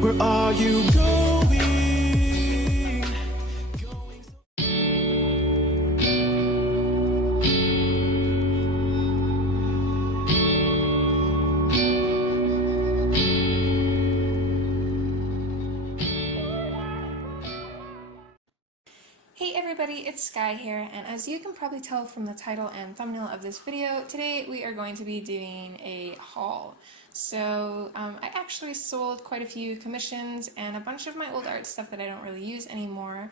Where are you going? Hey everybody, it's Skyee here, and as you can probably tell from the title and thumbnail of this video, today we are going to be doing a haul. So I actually sold quite a few commissions and a bunch of my old art stuff that I don't really use anymore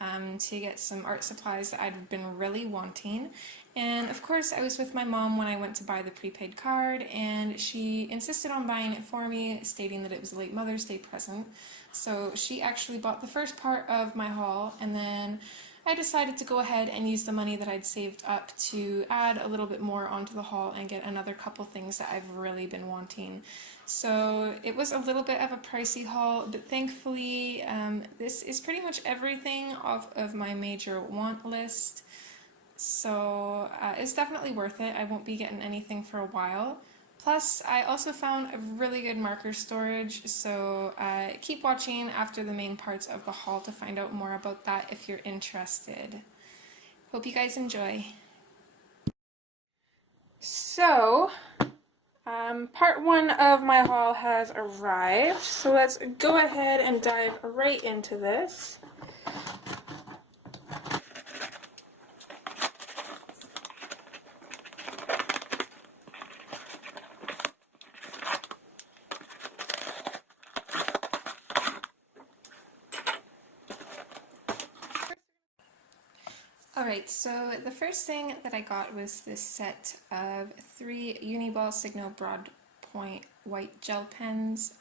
to get some art supplies that I'd been really wanting. And of course I was with my mom when I went to buy the prepaid card, and she insisted on buying it for me, stating that it was a late Mother's Day present. So she actually bought the first part of my haul, and then I decided to go ahead and use the money that I'd saved up to add a little bit more onto the haul and get another couple things that I've really been wanting. So it was a little bit of a pricey haul, but thankfully this is pretty much everything off of my major want list. So it's definitely worth it. I won't be getting anything for a while. Plus, I also found a really good marker storage, so keep watching after the main parts of the haul to find out more about that if you're interested. Hope you guys enjoy. So, part one of my haul has arrived, so let's go ahead and dive right into this. Alright, so the first thing that I got was this set of 3 Uni-Ball Signo broad point white gel pens.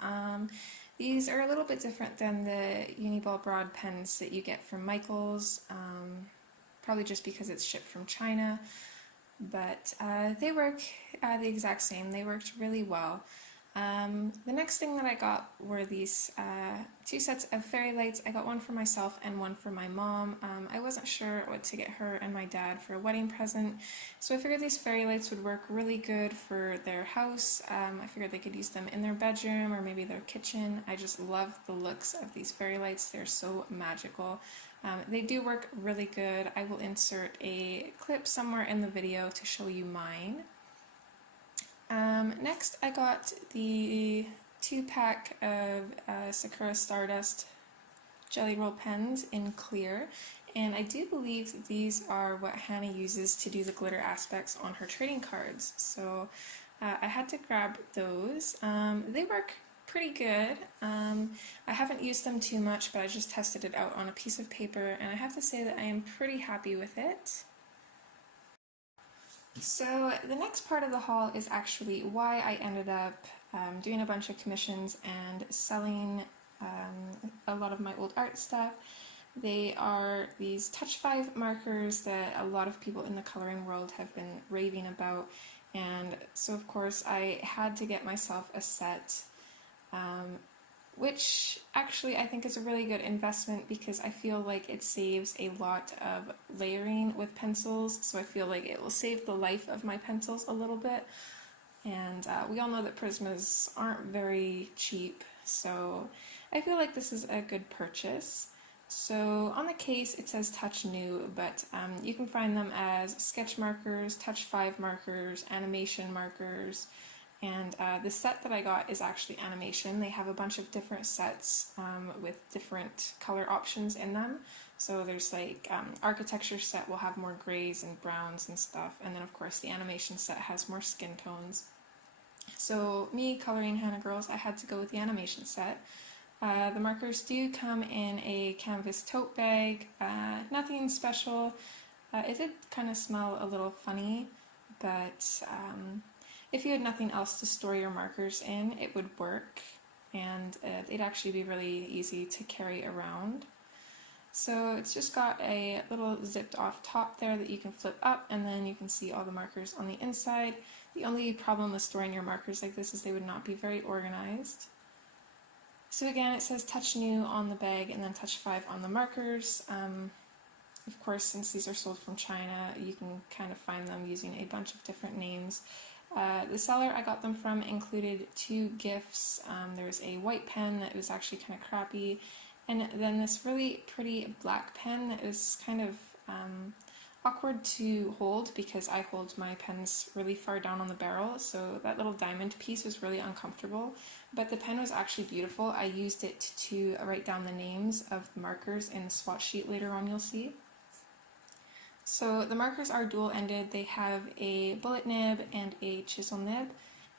These are a little bit different than the Uni-Ball broad pens that you get from Michaels, probably just because it's shipped from China, but they work the exact same. They worked really well. The next thing that I got were these 2 sets of fairy lights. I got one for myself and one for my mom. I wasn't sure what to get her and my dad for a wedding present, so I figured these fairy lights would work really good for their house. I figured they could use them in their bedroom or maybe their kitchen. I just love the looks of these fairy lights. They're so magical. They do work really good. I will insert a clip somewhere in the video to show you mine. Next I got the 2-pack of Sakura Stardust Jelly Roll pens in clear, and I do believe that these are what Hannah uses to do the glitter aspects on her trading cards, so I had to grab those. They work pretty good. I haven't used them too much, but I just tested it out on a piece of paper, and I have to say that I am pretty happy with it. So the next part of the haul is actually why I ended up doing a bunch of commissions and selling a lot of my old art stuff. They are these Touch 5 markers that a lot of people in the coloring world have been raving about, and so of course I had to get myself a set, which actually I think is a really good investment because I feel like it saves a lot of layering with pencils, so I feel like it will save the life of my pencils a little bit, and we all know that Prismas aren't very cheap, so I feel like this is a good purchase. So on the case it says Touch New, but you can find them as sketch markers, Touch 5 markers, animation markers, and the set that I got is actually animation. They have a bunch of different sets with different color options in them. So there's like architecture set will have more grays and browns and stuff, and then of course the animation set has more skin tones. So me coloring Hannah Girls, I had to go with the animation set. The markers do come in a canvas tote bag, nothing special. It did kind of smell a little funny, but if you had nothing else to store your markers in, it would work, and it'd actually be really easy to carry around. So it's just got a little zipped off top there that you can flip up, and then you can see all the markers on the inside. The only problem with storing your markers like this is they would not be very organized. So again, it says Touch New on the bag and then Touch 5 on the markers. Of course, since these are sold from China, you can kind of find them using a bunch of different names. The seller I got them from included 2 gifts. There was a white pen that was actually kind of crappy, and then this really pretty black pen that was kind of awkward to hold because I hold my pens really far down on the barrel, so that little diamond piece was really uncomfortable, but the pen was actually beautiful. I used it to write down the names of the markers in the swatch sheet later on, you'll see. So the markers are dual-ended. They have a bullet nib and a chisel nib,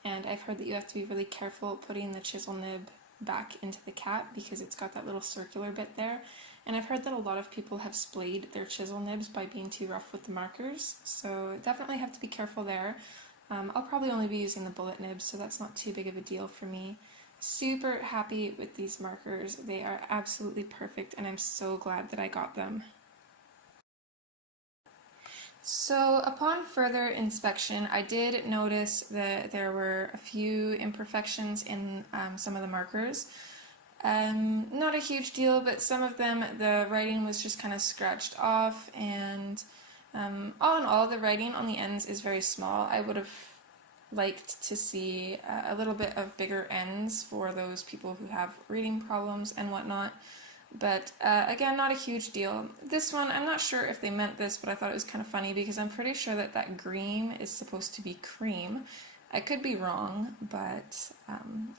and I've heard that you have to be really careful putting the chisel nib back into the cap because it's got that little circular bit there. And I've heard that a lot of people have splayed their chisel nibs by being too rough with the markers, so definitely have to be careful there. I'll probably only be using the bullet nibs, so that's not too big of a deal for me. Super happy with these markers. They are absolutely perfect, and I'm so glad that I got them. So upon further inspection, I did notice that there were a few imperfections in some of the markers. Not a huge deal, but some of them, the writing was just kind of scratched off, and all in all, the writing on the ends is very small. I would have liked to see a little bit of bigger ends for those people who have reading problems and whatnot. But again, not a huge deal. This one, I'm not sure if they meant this, but I thought it was kind of funny because I'm pretty sure that that green is supposed to be cream. I could be wrong, but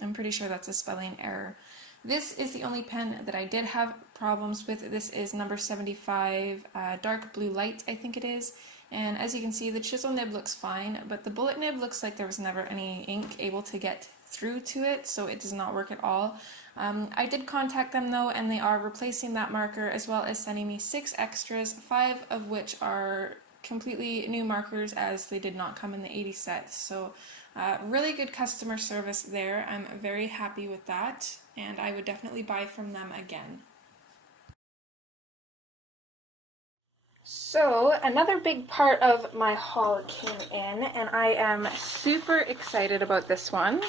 I'm pretty sure that's a spelling error. This is the only pen that I did have problems with. This is number 75, dark blue light, I think it is. And as you can see, the chisel nib looks fine, but the bullet nib looks like there was never any ink able to get through to it, so it does not work at all. I did contact them though, and they are replacing that marker as well as sending me 6 extras, 5 of which are completely new markers as they did not come in the 80 set. So really good customer service there. I'm very happy with that, and I would definitely buy from them again. So another big part of my haul came in, and I am super excited about this one.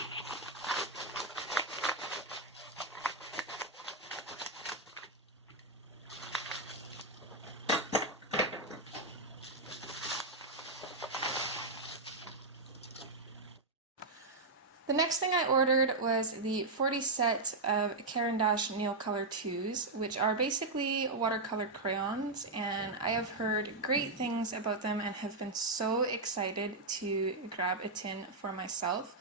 The next thing I ordered was the 40 set of Caran Neocolor 2s, which are basically watercolor crayons, and I have heard great things about them and have been so excited to grab a tin for myself.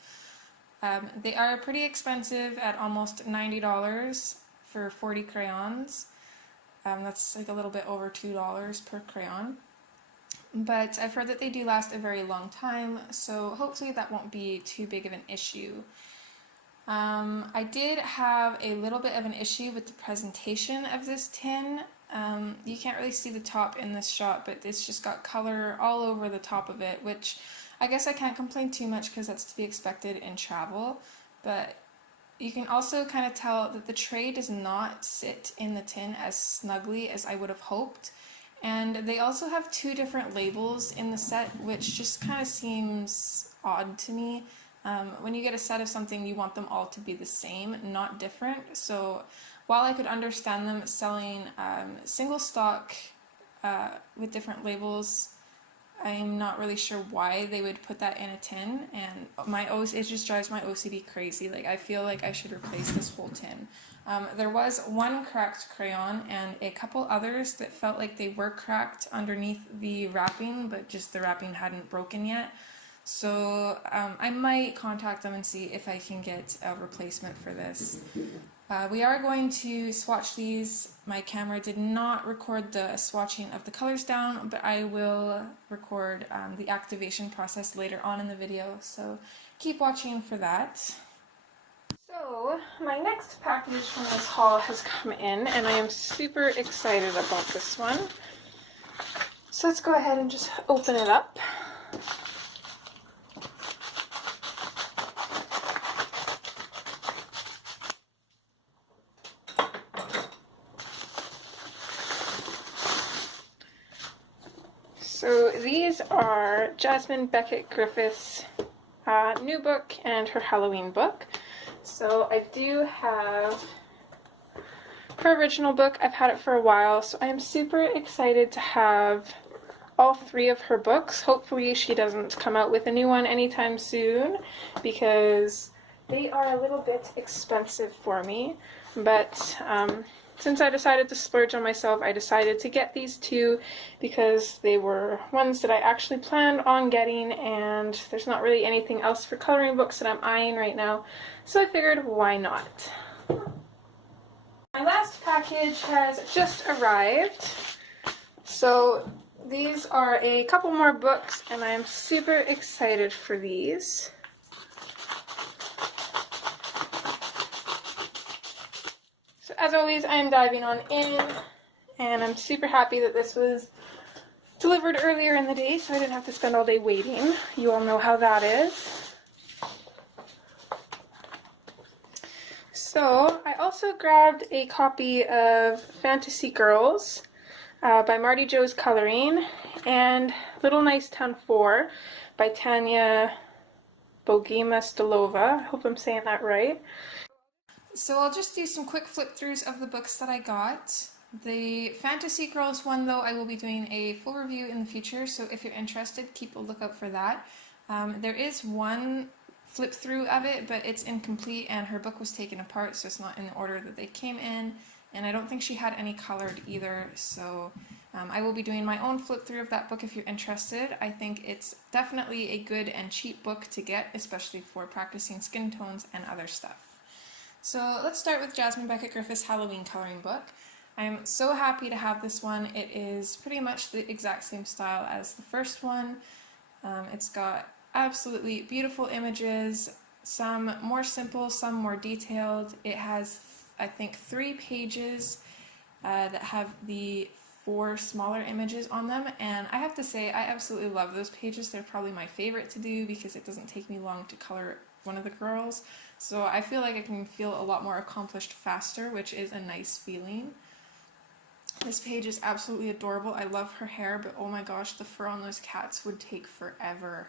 They are pretty expensive at almost $90 for 40 crayons. That's like a little bit over $2 per crayon. But I've heard that they do last a very long time, so hopefully that won't be too big of an issue. I did have a little bit of an issue with the presentation of this tin. You can't really see the top in this shot, but it's just got color all over the top of it, which I guess I can't complain too much because that's to be expected in travel. But you can also kind of tell that the tray does not sit in the tin as snugly as I would have hoped. And they also have 2 different labels in the set, which just kind of seems odd to me. When you get a set of something, you want them all to be the same, not different. So while I could understand them selling single stock with different labels, I'm not really sure why they would put that in a tin, and it just drives my OCD crazy. Like, I feel like I should replace this whole tin. There was 1 cracked crayon and a couple others that felt like they were cracked underneath the wrapping, but just the wrapping hadn't broken yet. So I might contact them and see if I can get a replacement for this. We are going to swatch these. My camera did not record the swatching of the colors down, but I will record the activation process later on in the video, so keep watching for that. So, my next package from this haul has come in, and I am super excited about this one. So let's go ahead and just open it up. So these are Jasmine Becket-Griffith's new book and her Halloween book. So I do have her original book. I've had it for a while, so I am super excited to have all 3 of her books. Hopefully she doesn't come out with a new one anytime soon, because they are a little bit expensive for me. But since I decided to splurge on myself, I decided to get these 2 because they were ones that I actually planned on getting, and there's not really anything else for coloring books that I'm eyeing right now, so I figured why not. My last package has just arrived. So these are a couple more books, and I'm super excited for these. So as always, I'm diving on in, and I'm super happy that this was delivered earlier in the day so I didn't have to spend all day waiting. You all know how that is. So I also grabbed a copy of Fantasy Girls by Marty Jo's Coloring, and Little Nice Town 4 by Tanya Bogima-Stilova. I hope I'm saying that right. So I'll just do some quick flip throughs of the books that I got. The Fantasy Girls one, though, I will be doing a full review in the future, so if you're interested, keep a lookout for that. There is one flip through of it, but it's incomplete and her book was taken apart, so it's not in the order that they came in, and I don't think she had any colored either, so I will be doing my own flip through of that book if you're interested. I think it's definitely a good and cheap book to get, especially for practicing skin tones and other stuff. So let's start with Jasmine Becket-Griffith's Halloween coloring book. I'm so happy to have this one. It is pretty much the exact same style as the first one. It's got absolutely beautiful images, some more simple, some more detailed. It has, I think, 3 pages that have the 4 smaller images on them, and I have to say I absolutely love those pages. They're probably my favorite to do because it doesn't take me long to color one of the girls, so I feel like I can feel a lot more accomplished faster, which is a nice feeling. This page is absolutely adorable. I love her hair, but oh my gosh, the fur on those cats would take forever.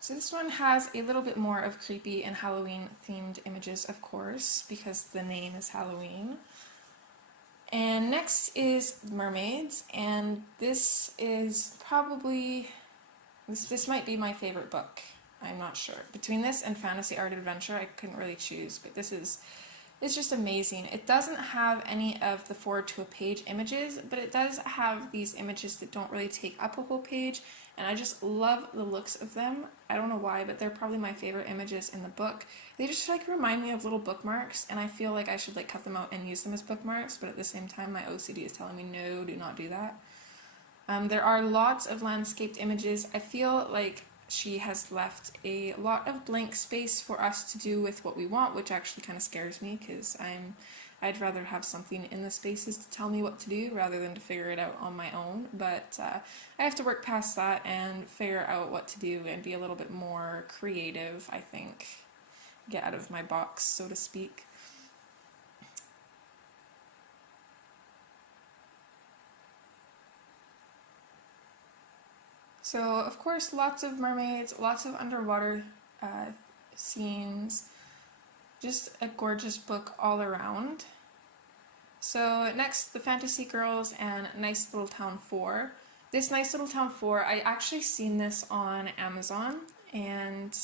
So this one has a little bit more of creepy and Halloween themed images, of course, because the name is Halloween. And next is Mermaids, and this is probably, this might be my favorite book. I'm not sure. Between this and Fantasy Art Adventure, I couldn't really choose, but this is, it's just amazing. It doesn't have any of the forward to a page images, but it does have these images that don't really take up a whole page, and I just love the looks of them. I don't know why, but they're probably my favorite images in the book. They just like remind me of little bookmarks, and I feel like I should like cut them out and use them as bookmarks, but at the same time my OCD is telling me no, do not do that. There are lots of landscaped images. I feel like she has left a lot of blank space for us to do with what we want, which actually kind of scares me because I'd rather have something in the spaces to tell me what to do rather than to figure it out on my own, but I have to work past that and figure out what to do and be a little bit more creative, I think. Get out of my box, so to speak. So, of course, lots of mermaids, lots of underwater scenes, just a gorgeous book all around. So next, the Fantasy Girls and Nice Little Town 4. This Nice Little Town 4, I actually seen this on Amazon, and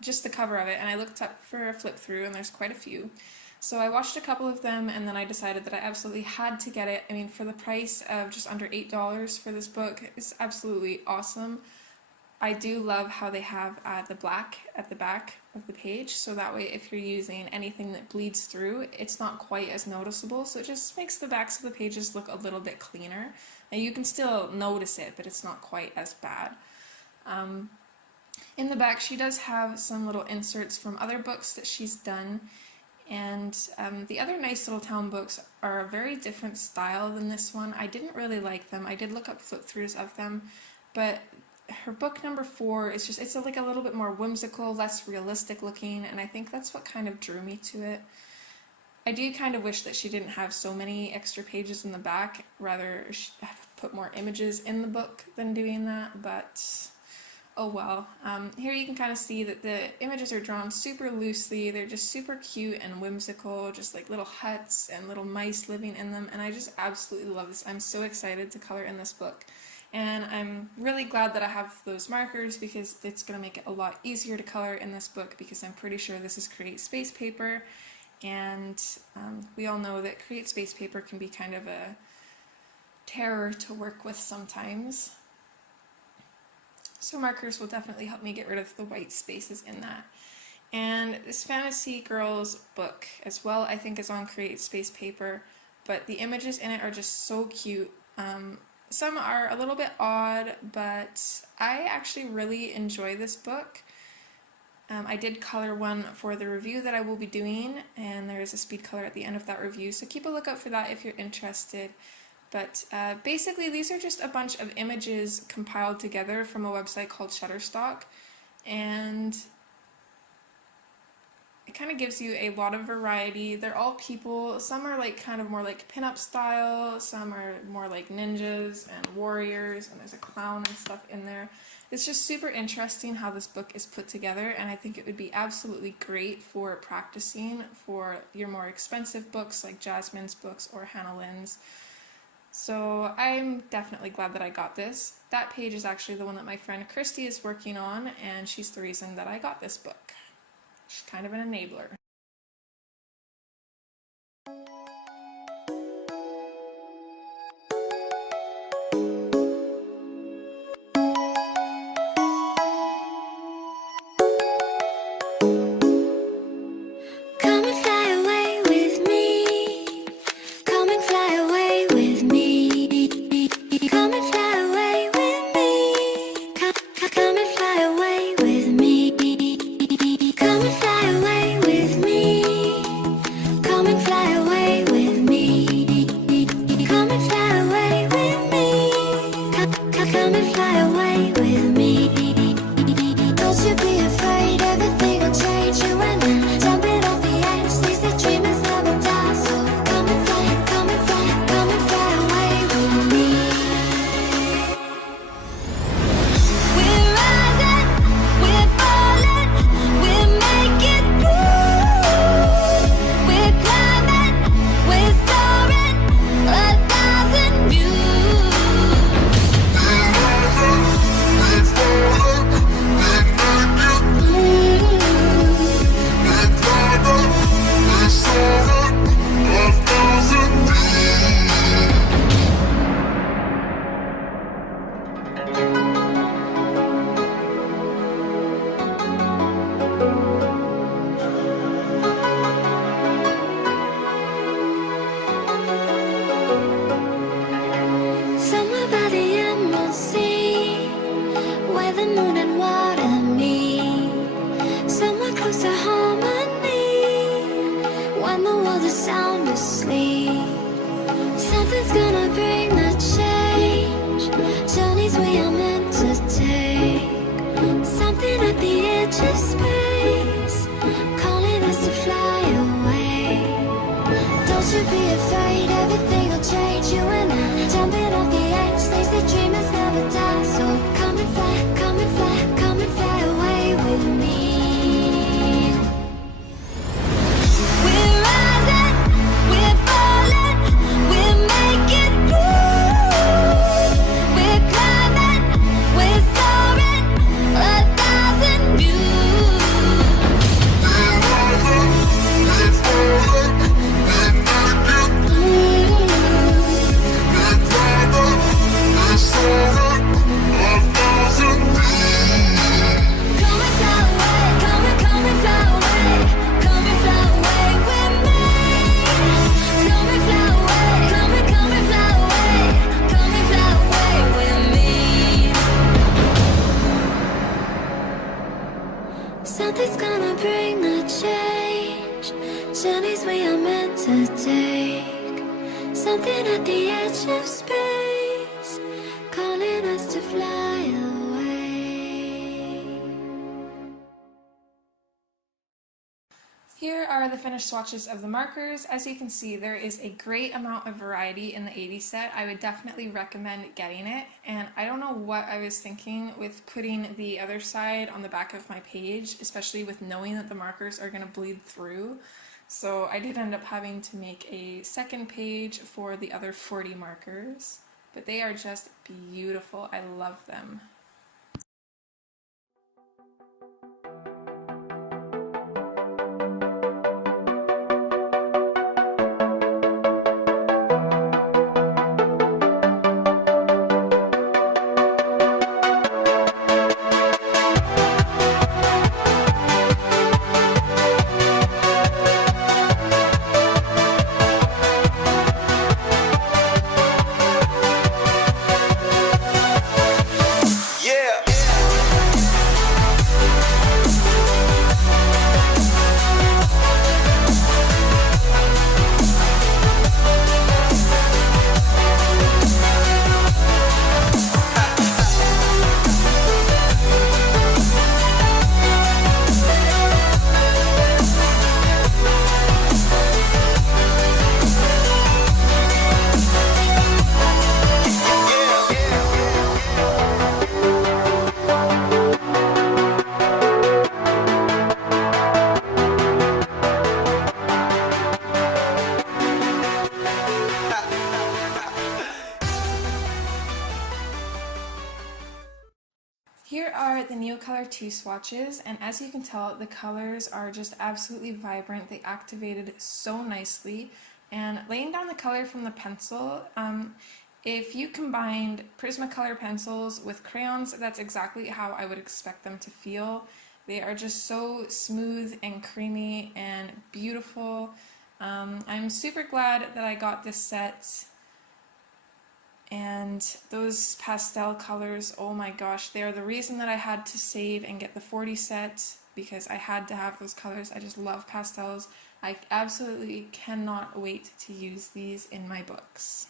just the cover of it, and I looked up for a flip through, and there's quite a few. So I watched a couple of them, and then I decided that I absolutely had to get it. I mean, for the price of just under $8 for this book, it's absolutely awesome. I do love how they have the black at the back of the page, so that way if you're using anything that bleeds through, it's not quite as noticeable, so it just makes the backs of the pages look a little bit cleaner. And you can still notice it, but it's not quite as bad. In the back, she does have some little inserts from other books that she's done, and the other Nice Little Town books are a very different style than this one. I didn't really like them. I did look up flip throughs of them, but her book number 4 is just, it's like a little bit more whimsical, less realistic looking, and I think that's what kind of drew me to it. I do kind of wish that she didn't have so many extra pages in the back, rather put more images in the book than doing that, but oh well. Here you can kind of see that the images are drawn super loosely. They're just super cute and whimsical, just like little huts and little mice living in them, and I just absolutely love this. I'm so excited to color in this book. And I'm really glad that I have those markers because it's going to make it a lot easier to color in this book, because I'm pretty sure this is Create Space paper, and we all know that Create Space paper can be kind of a terror to work with sometimes. So markers will definitely help me get rid of the white spaces in that. And this Fantasy Girls book as well, I think, is on Create Space paper, but the images in it are just so cute. Some are a little bit odd, but I actually really enjoy this book. I did color one for the review that I will be doing, and there is a speed color at the end of that review, so keep a lookout for that if you're interested. But basically these are just a bunch of images compiled together from a website called Shutterstock, and it kind of gives you a lot of variety. They're all people. Some are like kind of more like pinup style, some are more like ninjas and warriors, and there's a clown and stuff in there. It's just super interesting how this book is put together, and I think it would be absolutely great for practicing for your more expensive books like Jasmine's books or Hannah Lynn's. So I'm definitely glad that I got this. That page is actually the one that my friend Christy is working on, and she's the reason that I got this book. She's kind of an enabler. are the finished swatches of the markers. As you can see, there is a great amount of variety in the 80 set. I would definitely recommend getting it, and I don't know what I was thinking with putting the other side on the back of my page, especially with knowing that the markers are going to bleed through. So I did end up having to make a second page for the other 40 markers, but they are just beautiful. I love them. Here are the Neocolor 2 swatches, and as you can tell, the colors are just absolutely vibrant. They activated so nicely, and laying down the color from the pencil, if you combined Prismacolor pencils with crayons, that's exactly how I would expect them to feel. They are just so smooth and creamy and beautiful. I'm super glad that I got this set. And those pastel colors, oh my gosh, they are the reason that I had to save and get the 40 set, because I had to have those colors. I just love pastels. I absolutely cannot wait to use these in my books.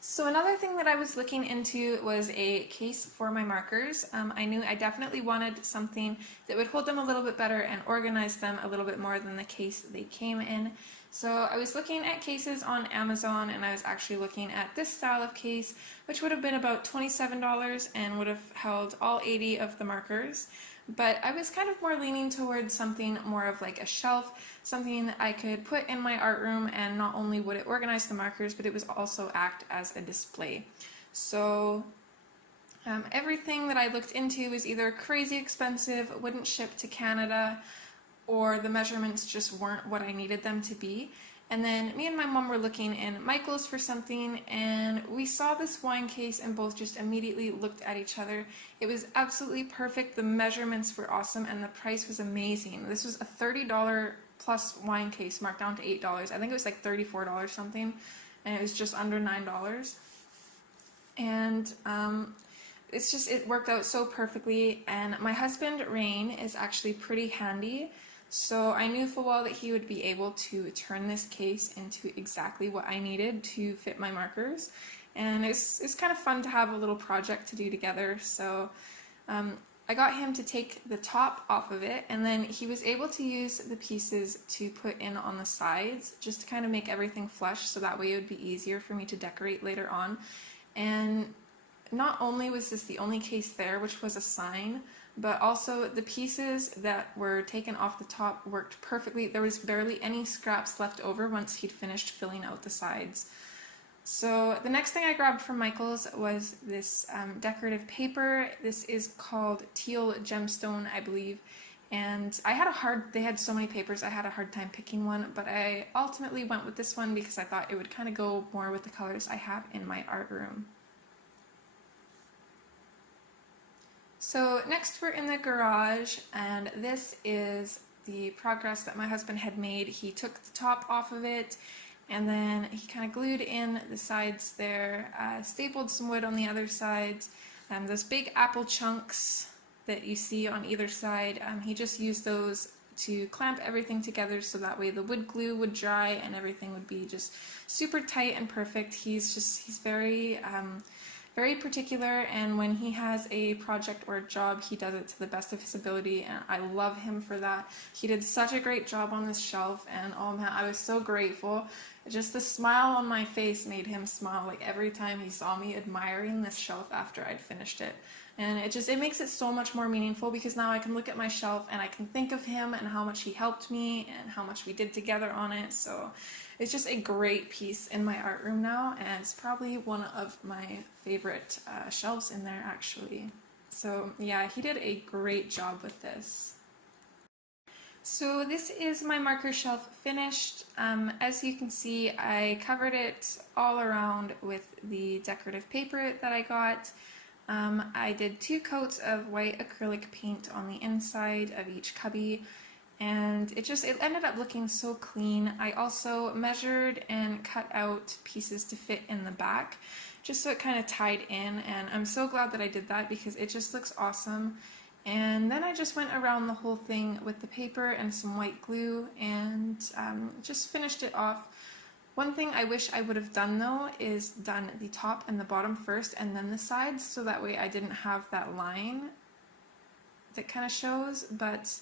So another thing that I was looking into was a case for my markers. I knew I definitely wanted something that would hold them a little bit better and organize them a little bit more than the case they came in. So I was looking at cases on Amazon, and I was actually looking at this style of case, which would have been about $27 and would have held all 80 of the markers. But I was kind of more leaning towards something more of like a shelf, something that I could put in my art room, and not only would it organize the markers, but it would also act as a display. So everything that I looked into was either crazy expensive, wouldn't ship to Canada, or the measurements just weren't what I needed them to be. And then me and my mom were looking in Michael's for something, and we saw this wine case and both just immediately looked at each other. It was absolutely perfect, the measurements were awesome, and the price was amazing. This was a $30 plus wine case marked down to $8. I think it was like $34 something, and it was just under $9. And it worked out so perfectly, and my husband, Rain, is actually pretty handy. So I knew full well that he would be able to turn this case into exactly what I needed to fit my markers. And it's kind of fun to have a little project to do together. So I got him to take the top off of it, and then he was able to use the pieces to put in on the sides just to kind of make everything flush, so that way it would be easier for me to decorate later on. And not only was this the only case there, which was a sign, but also the pieces that were taken off the top worked perfectly. There was barely any scraps left over once he'd finished filling out the sides. So the next thing I grabbed from Michael's was this decorative paper. This is called Teal Gemstone, I believe. And they had so many papers, I had a hard time picking one, but I ultimately went with this one because I thought it would kind of go more with the colors I have in my art room. So next we're in the garage, and this is the progress that my husband had made. He took the top off of it, and then he kind of glued in the sides there, stapled some wood on the other sides. Those big apple chunks that you see on either side, he just used those to clamp everything together so that way the wood glue would dry and everything would be just super tight and perfect. He's very very particular, and when he has a project or a job, he does it to the best of his ability, and I love him for that. He did such a great job on this shelf, and oh man, I was so grateful. Just the smile on my face made him smile like every time he saw me admiring this shelf after I'd finished it. And it makes it so much more meaningful, because now I can look at my shelf and I can think of him and how much he helped me and how much we did together on it. So it's just a great piece in my art room now, and it's probably one of my favorite shelves in there actually. So yeah, he did a great job with this. So this is my marker shelf finished. As you can see, I covered it all around with the decorative paper that I got. I did 2 coats of white acrylic paint on the inside of each cubby, and it ended up looking so clean. I also measured and cut out pieces to fit in the back, just so it kind of tied in, and I'm so glad that I did that because it just looks awesome. And then I just went around the whole thing with the paper and some white glue and just finished it off. One thing I wish I would have done though is done the top and the bottom first and then the sides, so that way I didn't have that line that kind of shows. But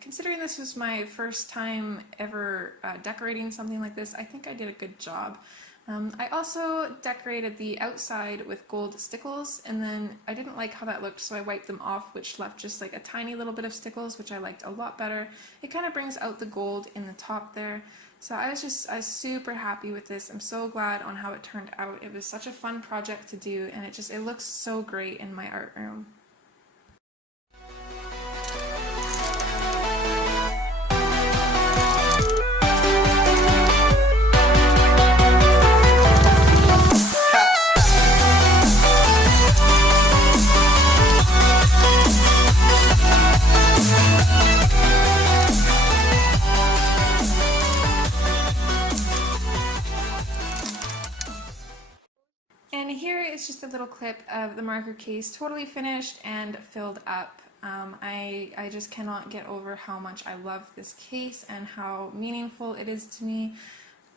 considering this was my first time ever decorating something like this, I think I did a good job. I also decorated the outside with gold stickles, and then I didn't like how that looked, so I wiped them off, which left just like a tiny little bit of stickles, which I liked a lot better. It kind of brings out the gold in the top there. So I was super happy with this. I'm so glad on how it turned out. It was such a fun project to do, and it looks so great in my art room. And here is just a little clip of the marker case, totally finished and filled up. I just cannot get over how much I love this case and how meaningful it is to me.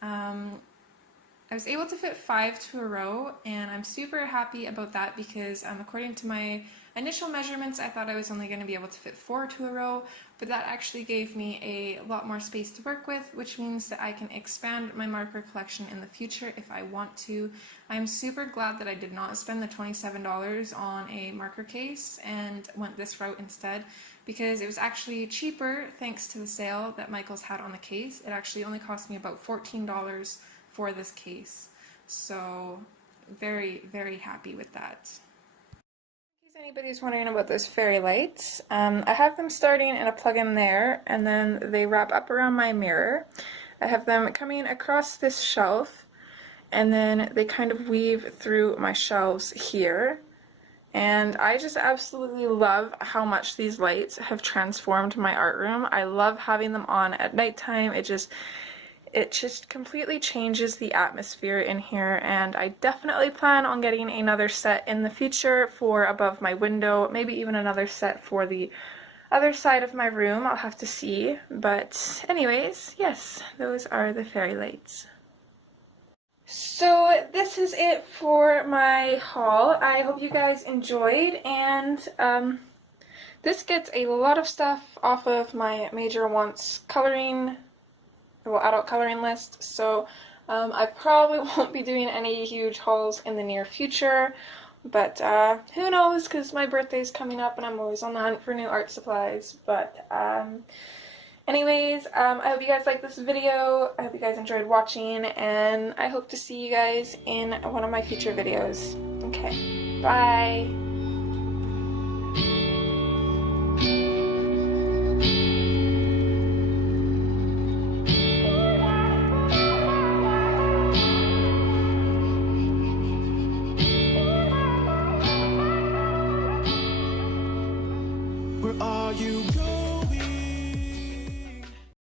I was able to fit 5 to a row, and I'm super happy about that because according to my initial measurements, I thought I was only going to be able to fit 4 to a row, but that actually gave me a lot more space to work with, which means that I can expand my marker collection in the future if I want to. I'm super glad that I did not spend the $27 on a marker case and went this route instead, because it was actually cheaper thanks to the sale that Michaels had on the case. It actually only cost me about $14 for this case, so very, very happy with that. In case anybody's wondering about those fairy lights, I have them starting in a plug-in there, and then they wrap up around my mirror. I have them coming across this shelf, and then they kind of weave through my shelves here. And I just absolutely love how much these lights have transformed my art room. I love having them on at nighttime. It just completely changes the atmosphere in here, and I definitely plan on getting another set in the future for above my window, maybe even another set for the other side of my room. I'll have to see, but anyways, yes, those are the fairy lights. So this is it for my haul. I hope you guys enjoyed, and this gets a lot of stuff off of my major wants coloring, well, adult coloring list, so I probably won't be doing any huge hauls in the near future, but who knows, because my birthday's coming up and I'm always on the hunt for new art supplies. But anyways, I hope you guys liked this video, I hope you guys enjoyed watching, and I hope to see you guys in one of my future videos. Okay, bye! Where are you going?